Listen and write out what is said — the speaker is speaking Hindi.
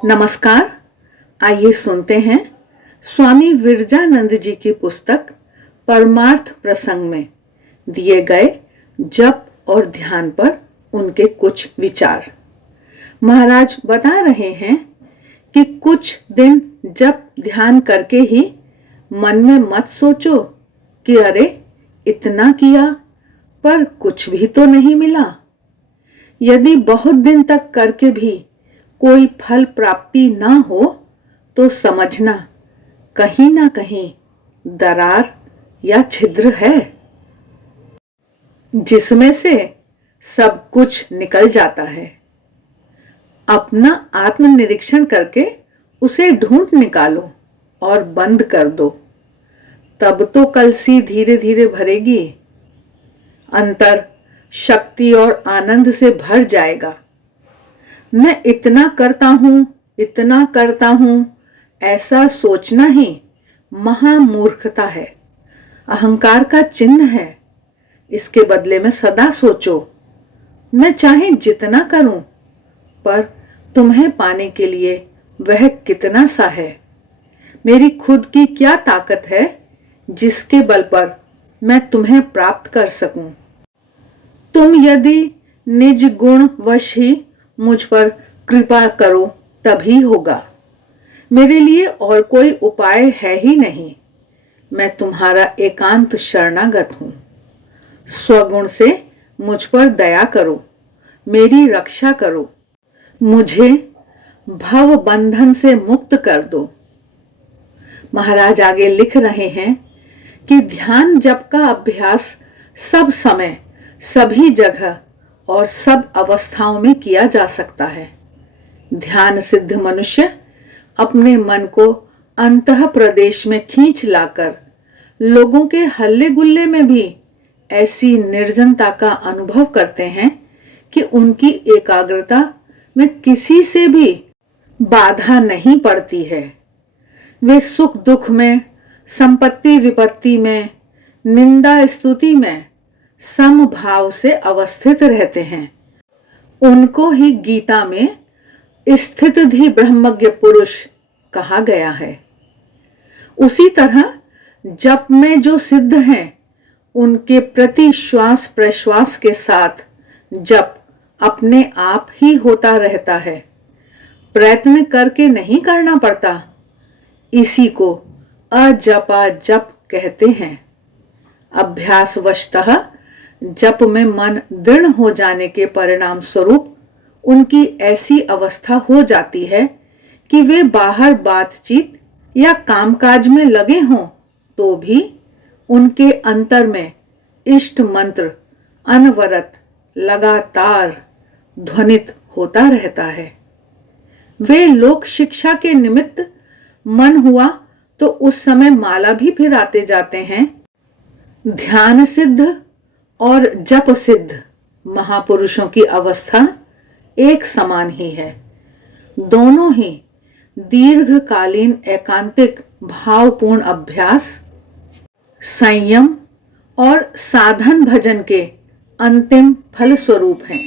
नमस्कार। आइए सुनते हैं स्वामी विरजानंद जी की पुस्तक परमार्थ प्रसंग में दिए गए जप और ध्यान पर उनके कुछ विचार। महाराज बता रहे हैं कि कुछ दिन जप ध्यान करके ही मन में मत सोचो कि अरे इतना किया पर कुछ भी तो नहीं मिला। यदि बहुत दिन तक करके भी कोई फल प्राप्ति ना हो तो समझना कहीं ना कहीं दरार या छिद्र है जिसमें से सब कुछ निकल जाता है। अपना आत्मनिरीक्षण करके उसे ढूंढ निकालो और बंद कर दो, तब तो कलसी धीरे धीरे भरेगी, अंतर शक्ति और आनंद से भर जाएगा। मैं इतना करता हूं ऐसा सोचना ही महामूर्खता है, अहंकार का चिन्ह है। इसके बदले में सदा सोचो मैं चाहे जितना करूं पर तुम्हें पाने के लिए वह कितना सा है। मेरी खुद की क्या ताकत है जिसके बल पर मैं तुम्हें प्राप्त कर सकूं। तुम यदि निज गुण वश ही मुझ पर कृपा करो तभी होगा। मेरे लिए और कोई उपाय है ही नहीं। मैं तुम्हारा एकांत शरणागत हूं। स्वगुण से मुझ पर दया करो, मेरी रक्षा करो, मुझे भव बंधन से मुक्त कर दो। महाराज आगे लिख रहे हैं कि ध्यान जप का अभ्यास सब समय, सभी जगह और सब अवस्थाओं में किया जा सकता है। ध्यान सिद्ध मनुष्य अपने मन को अंतः प्रदेश में खींच लाकर लोगों के हल्ले गुल्ले में भी ऐसी निर्जनता का अनुभव करते हैं कि उनकी एकाग्रता में किसी से भी बाधा नहीं पड़ती है। वे सुख दुख में, संपत्ति विपत्ति में, निंदा स्तुति में समभाव से अवस्थित रहते हैं। उनको ही गीता में स्थितधि ब्रह्मज्ञ पुरुष कहा गया है। उसी तरह जप में जो सिद्ध हैं उनके प्रति श्वास प्रश्वास के साथ जप अपने आप ही होता रहता है, प्रयत्न करके नहीं करना पड़ता। इसी को अजपा जप कहते हैं। अभ्यासवशतः जप में मन दृढ़ हो जाने के परिणाम स्वरूप उनकी ऐसी अवस्था हो जाती है कि वे बाहर बातचीत या कामकाज में लगे हों तो भी उनके अंतर में इष्ट मंत्र अनवरत लगातार ध्वनित होता रहता है। वे लोक शिक्षा के निमित्त मन हुआ तो उस समय माला भी फिराते जाते हैं। ध्यान सिद्ध और जप सिद्ध महापुरुषों की अवस्था एक समान ही है। दोनों ही दीर्घकालीन एकांतिक भावपूर्ण अभ्यास, संयम और साधन भजन के अंतिम फल स्वरूप हैं।